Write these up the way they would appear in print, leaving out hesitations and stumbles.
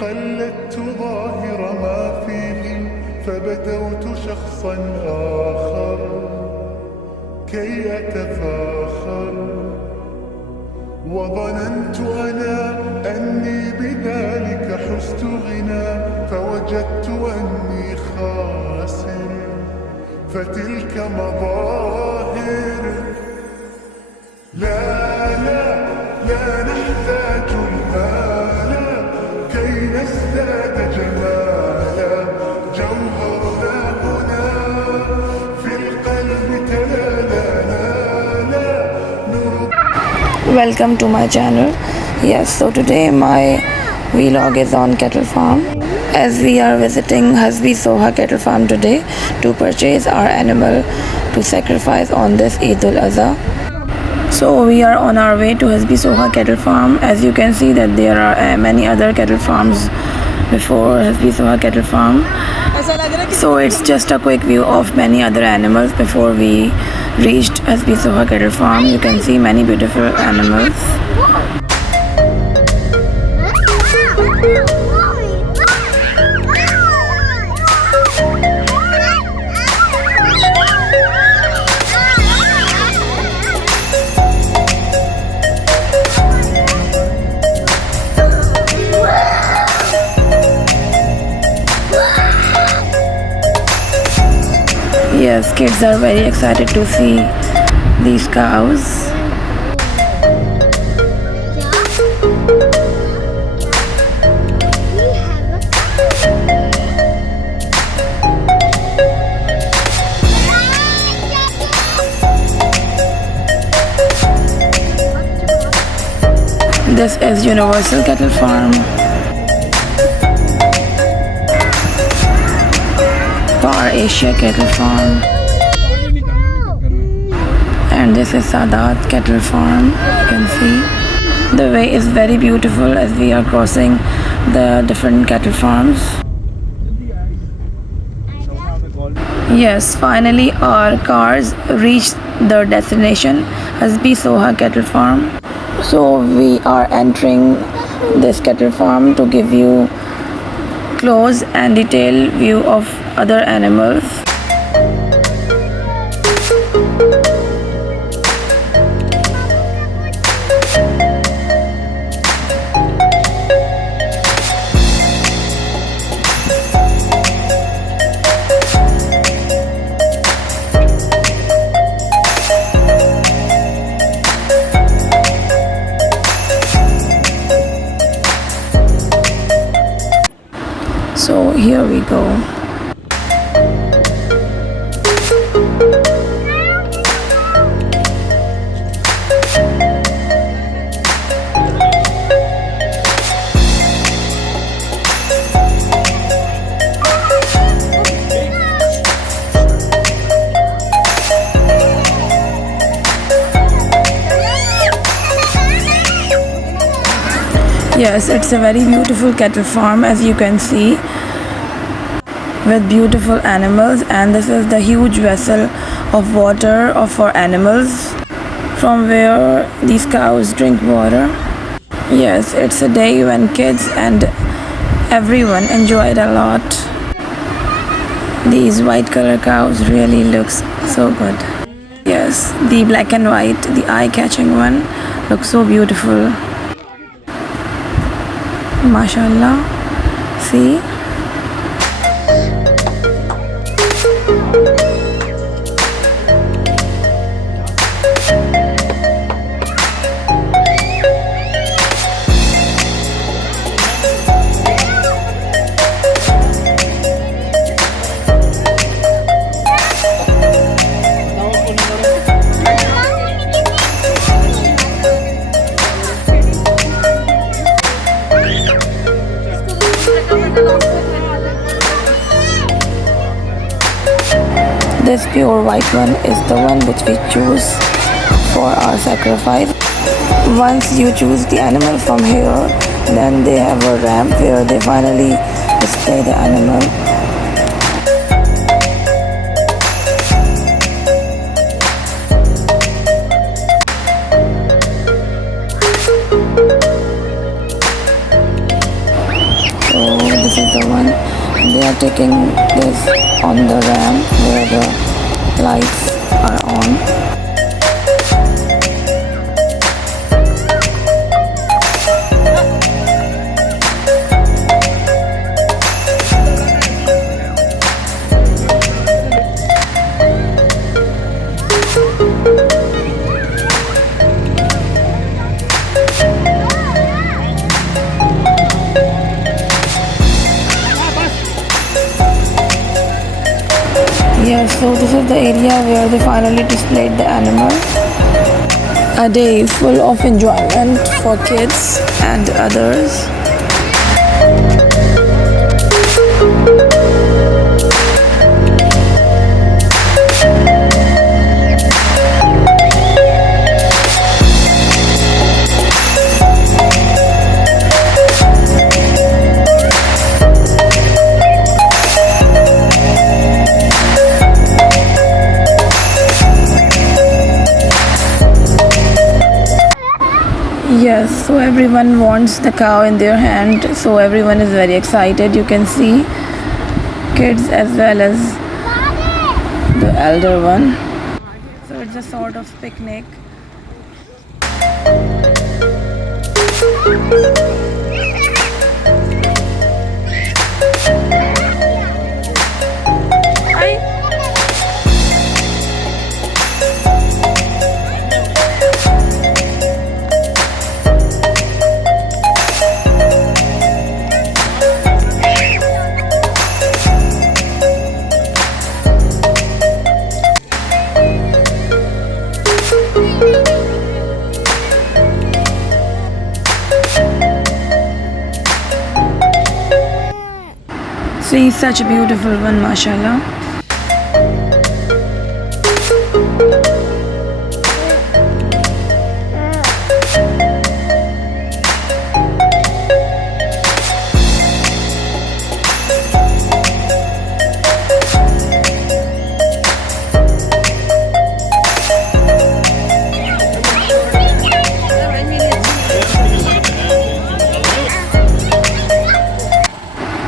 قلدت ظاهر ما فيهم فبدوت شخصا آخر كي أتفاخر وظننت أنا أني بذلك حزت غنى فوجدت أني خاسر فتلك مظاهر لا لا لا نحتاج المال كي نزداد جمالا جوهرنا هنا في القلب تلالا Welcome to my channel. Yes, so today my vlog is on cattle farm as we are visiting Hasbi Soha cattle farm today to purchase our animal to sacrifice on this Eid ul-Adha. So we are on our way to Hasbi Soha cattle farm. As you can see that there are many other cattle farms before Hasbi Soha cattle farm. So it's just a quick view of many other animals before we reached Hasbi Soha cattle farm. You can see many beautiful animals. Yes, kids are very excited to see these cows. This is Universal Cattle Farm. Asia Cattle Farm, and this is Sadat Cattle Farm. You can see the way is very beautiful as we are crossing the different cattle farms. Yes, finally our cars reached their destination, Hasbi Soha Cattle Farm. So we are entering this cattle farm to give you close and detailed view of other animals. So here we go. Yes, it's a very beautiful cattle farm as you can see, with beautiful animals, and this is the huge vessel of water for animals from where these cows drink water. Yes, it's a day when kids and everyone enjoyed a lot. These white color cows really looks so good. Yes, the black and white, the eye-catching one looks so beautiful. Mashallah. See? This pure white one is the one which we choose for our sacrifice. Once you choose the animal from here, then they have a ramp where they finally display the animal. So is the one. They are taking this on the ramp where the lights are on. Yes, so this is the area where they finally displayed the animal. A day full of enjoyment for kids and others. Yes, so everyone wants the cow in their hand, so everyone is very excited. You can see kids as well as the elder one. So it's a sort of picnic. See, such a beautiful one, mashallah.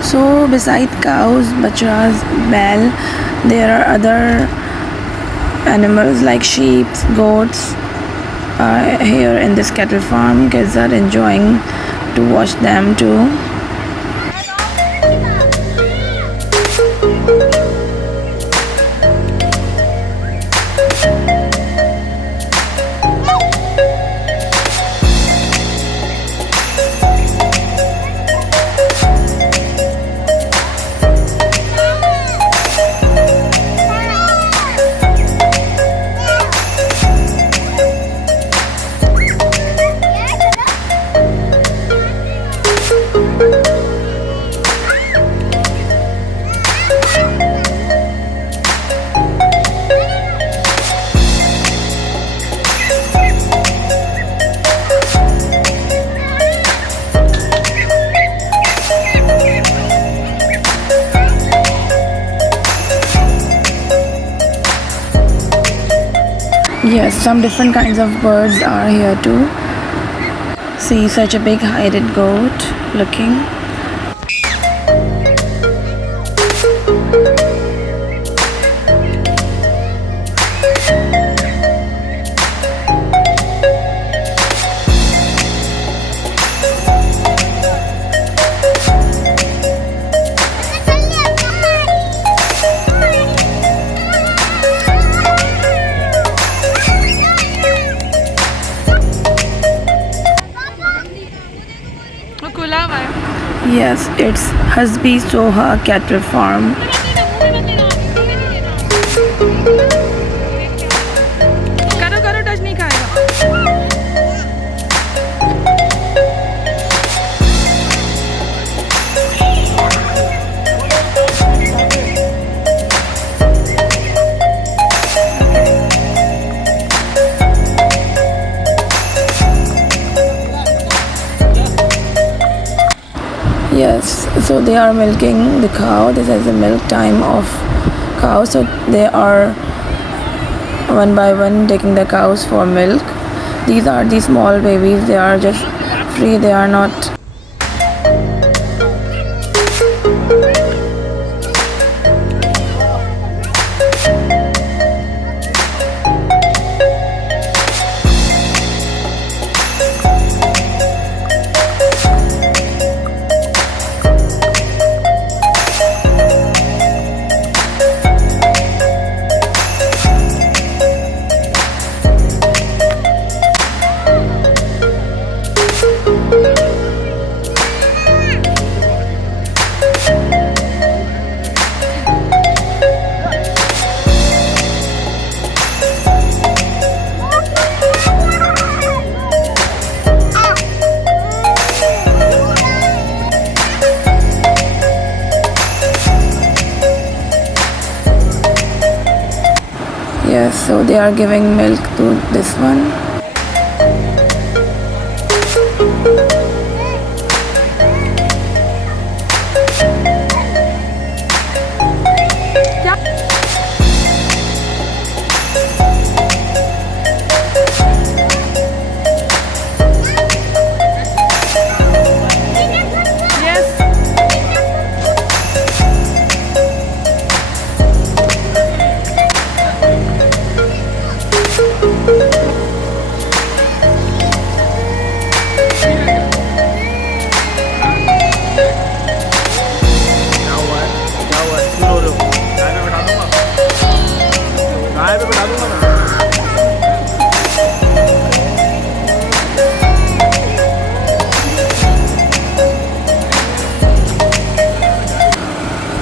So beside cows, bachras, bell, there are other animals like sheep, goats here in this cattle farm. Kids are enjoying to watch them too. Yes, some different kinds of birds are here too. See, such a big hided goat looking. Yes, it's Hasbi Soha Cattle Farm. Yes, so they are milking the cow. This is the milk time of cows. So they are one by one taking the cows for milk. These are the small babies. They are just free. They are not Yes, so they are giving milk to this one.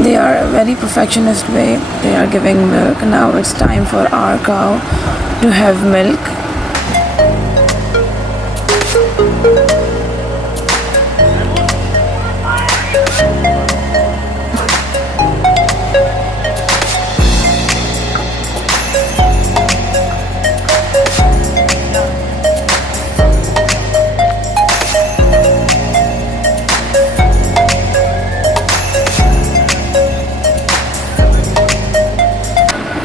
They are a very perfectionist way. They are giving milk. Now it's time for our cow to have milk.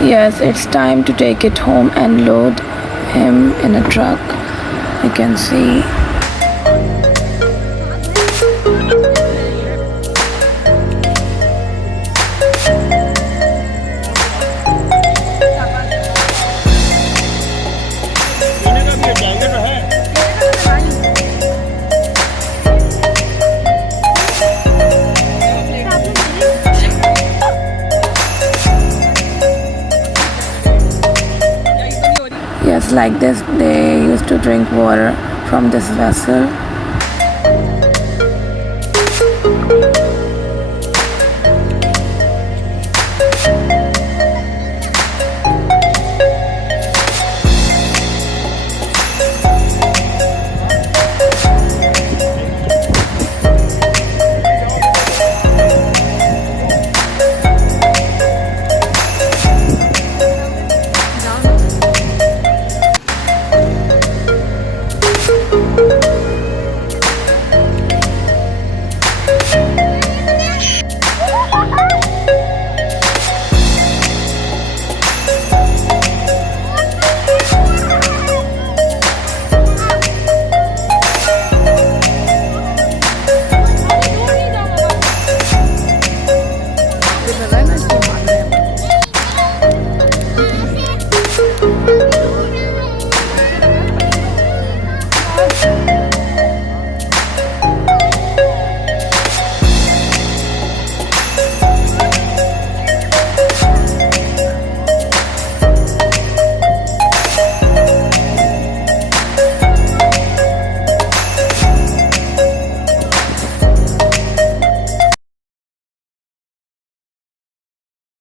Yes, it's time to take it home and load him in a truck. You can see. Yes, like this, they used to drink water from this vessel.